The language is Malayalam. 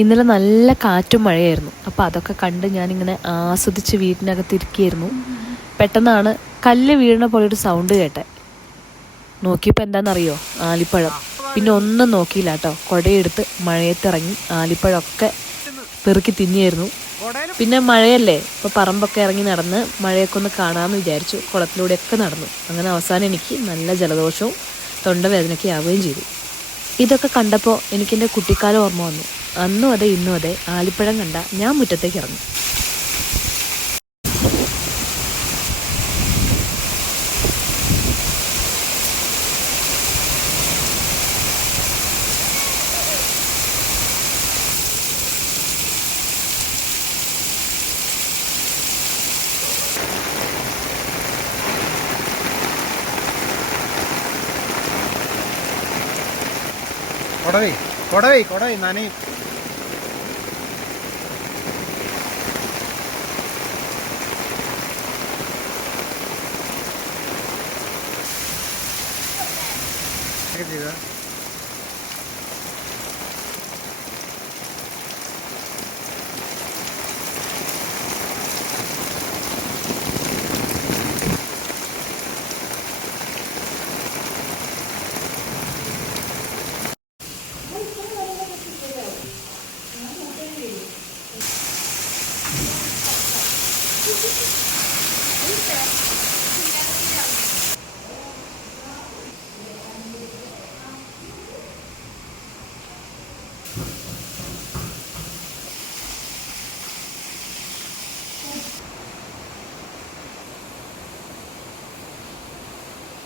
ഇന്നലെ നല്ല കാറ്റും മഴയായിരുന്നു. അപ്പോൾ അതൊക്കെ കണ്ട് ഞാനിങ്ങനെ ആസ്വദിച്ച് വീട്ടിനകത്തിരിക്കുകയായിരുന്നു. പെട്ടെന്നാണ് കല്ല് വീഴുന്ന പോലെ ഒരു സൗണ്ട് കേട്ടെ. നോക്കിയപ്പോൾ എന്താണെന്നറിയോ? ആലിപ്പഴം. പിന്നെ ഒന്നും നോക്കിയില്ല കേട്ടോ, കുടയെടുത്ത് മഴയത്തിറങ്ങി ആലിപ്പഴമൊക്കെ പെറുക്കി തിന്നിയായിരുന്നു. പിന്നെ മഴയല്ലേ, ഇപ്പോൾ പറമ്പൊക്കെ ഇറങ്ങി നടന്ന് മഴയൊക്കെ ഒന്ന് കാണാമെന്ന് വിചാരിച്ചു. കുളത്തിലൂടെയൊക്കെ നടന്നു. അങ്ങനെ അവസാനം എനിക്ക് നല്ല ജലദോഷവും തൊണ്ടവേദനയൊക്കെ ആവുകയും ചെയ്തു. ഇതൊക്കെ കണ്ടപ്പോൾ എനിക്കെൻ്റെ കുട്ടിക്കാലം ഓർമ്മ വന്നു. അന്നും അതെ ഇന്നും അതെ, ആലിപ്പഴം കണ്ട ഞാൻ മുറ്റത്തേക്ക് ഇറങ്ങി. കൊടവേ നനയും. ചെയ്ത